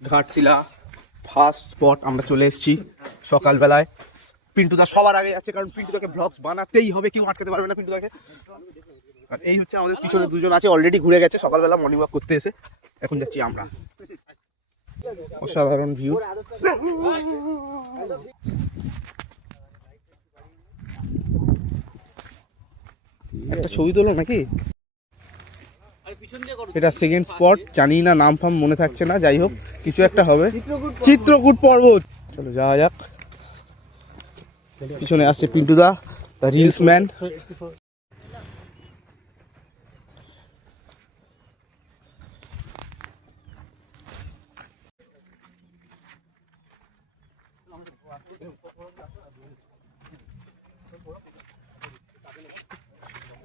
Ghatshila first spot আমরা চলে এসেছি সকালবেলায়। পিন্টুদা সবার আগে যাচ্ছে, কারণ পিন্টুদাকে ব্লগস বানাতেই হবে, কেউ আটকাতে পারবে না পিন্টুদাকে। আর এই হচ্ছে আমাদের পিছনে দুজন আছে, অলরেডি ঘুরে গেছে সকালবেলা মর্নিং ওয়াক করতে এসে। এখন যাচ্ছি আমরা। অসাধারণ ভিউ। একটা ছবি তোলো নাকি? এটা সেকেন্ড স্পট, জানি না নাম ফাম মনে থাকছে না, যাই হোক কিছু একটা হবে। চিত্রকূট পর্বত। চলো যাওয়া যাক। পিছনে আসছে পিন্টুদা, দ্য রিলস ম্যান।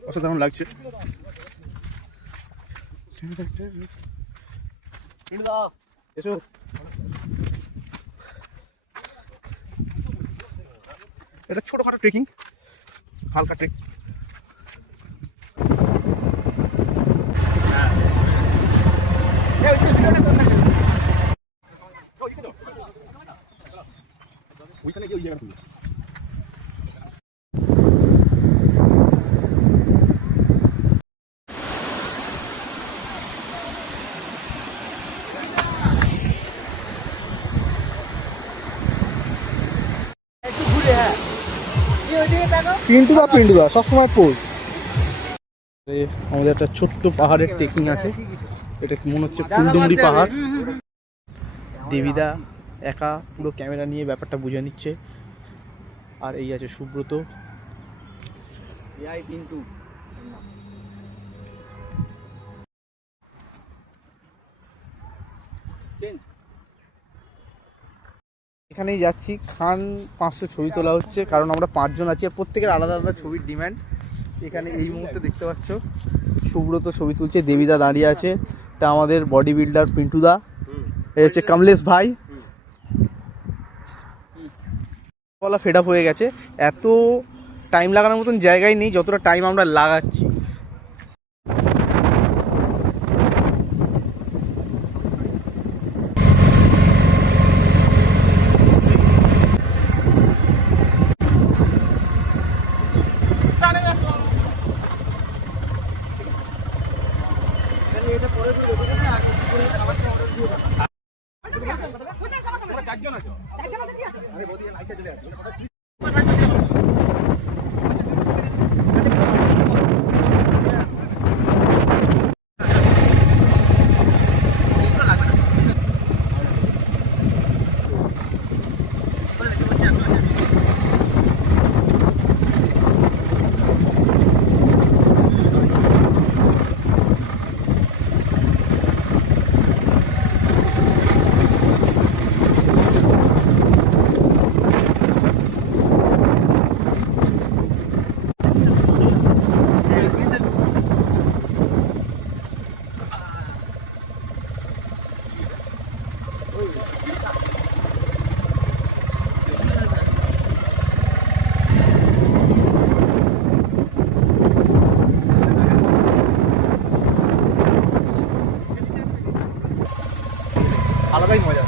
অসাধারণ লাগছে। এসো। এটা ছোটখাটো ট্রেকিং, হালকা ট্রেক। ওইখানে গিয়ে ওই জায়গা পিন্টুদা সবসময় পোজ। আমাদের একটা ছোট্ট পাহাড়ের ট্রেকিং আছে, এটা মনে হচ্ছে ফুলডুমরি পাহাড়। দেবিদা একা পুরো ক্যামেরা নিয়ে ব্যাপারটা বুঝে নিচ্ছে, আর এই আছে সুব্রত। এখানেই যাচ্ছি, খান 500 ছবি তোলা হচ্ছে, কারণ আমরা 5 জন আছি আর প্রত্যেকের আলাদা আলাদা ছবির ডিমান্ড। এখানে এই মুহূর্তে দেখতে পাচ্ছ সুব্রত ছবি তুলছে, দেবিদা দাঁড়িয়ে আছে, এটা আমাদের বডি বিল্ডার পিন্টুদা, এই হচ্ছে কমলেশ ভাই। বলা ফেড আপ হয়ে গেছে, এত টাইম লাগানোর মতন জায়গায় নেই যতটা টাইম আমরা লাগাচ্ছি। আলাদাই মজা।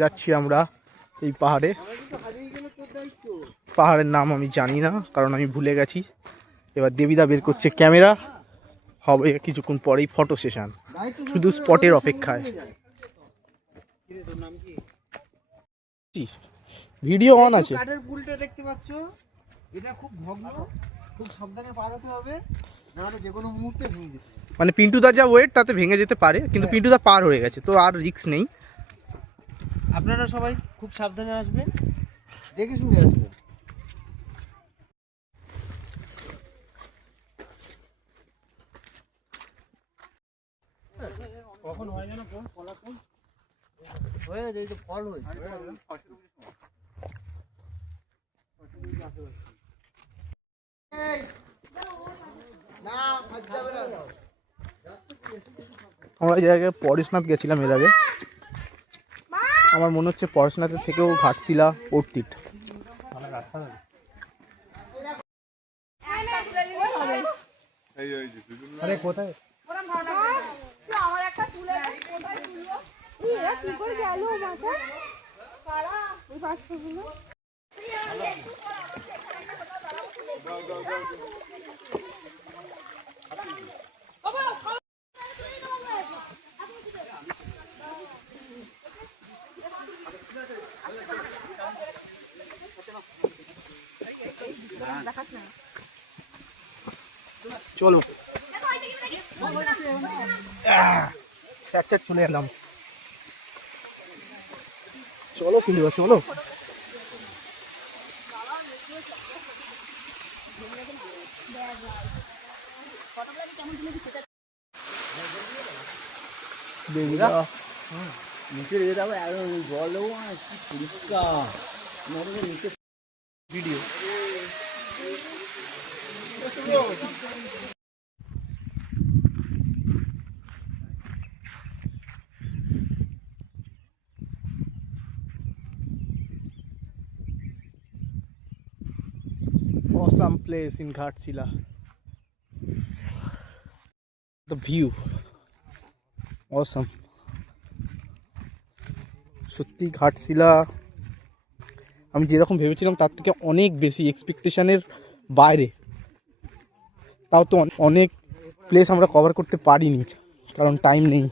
যাচ্ছি আমরা এই পাহাড়ে। পাহাড়ের নাম আমি জানি না, কারণ আমি ভুলে গেছি। এবার দেবিদা বের করছে ক্যামেরা, হবে কিছুক্ষণ পরেই ফটো সেশন, শুধু স্পটের অপেক্ষায়। ভিডিও অন আছে। কাঠের পুলটা দেখতে পাচ্ছ, এটা খুব ভগ্ন, খুব সাবধানে পার হতে হবে, না হলে যে কোনো মুহূর্তে ভেঙে যেতে পারে। মানে পিন্টুদার যা ওয়েট তাতে ভেঙে যেতে পারে, কিন্তু পিন্টুদা পার হয়ে গেছে তো আর রিস্ক নেই। আপনারা সবাই খুব সাবধানে আসবেন, দেখে শুনে আসবেন। কখন হয় যেন ফলাফল হয়ে যায়, তো ফল হয়েছে। আমরা এই জায়গায় পরেশনাথ গেছিলাম এর আগে, আমার মনে হচ্ছে পরেশনাথের থেকেও ঘাটশিলা অর্থিট। আরে কোথায় আমার একটা তুলে কোথায় তুলবো? এরা কি করে গেল মাথা? পাড়া ওই বাচ্চাগুলো। চলো স্যাট স্যাট চলে এলাম, চলো কিন্তু চলো। নিচে রেখে যাবো, জল দেবো না, কি পরিষ্কার নিচে video. Awesome place in Ghatsila. The view awesome. সত্যি ঘাটশিলা আমি যেরকম ভেবেছিলাম তার থেকে অনেক বেশি, এক্সপেকটেশনের বাইরে। তাও তো অনেক প্লেস আমরা কভার করতে পারিনি, কারণ টাইম নেই।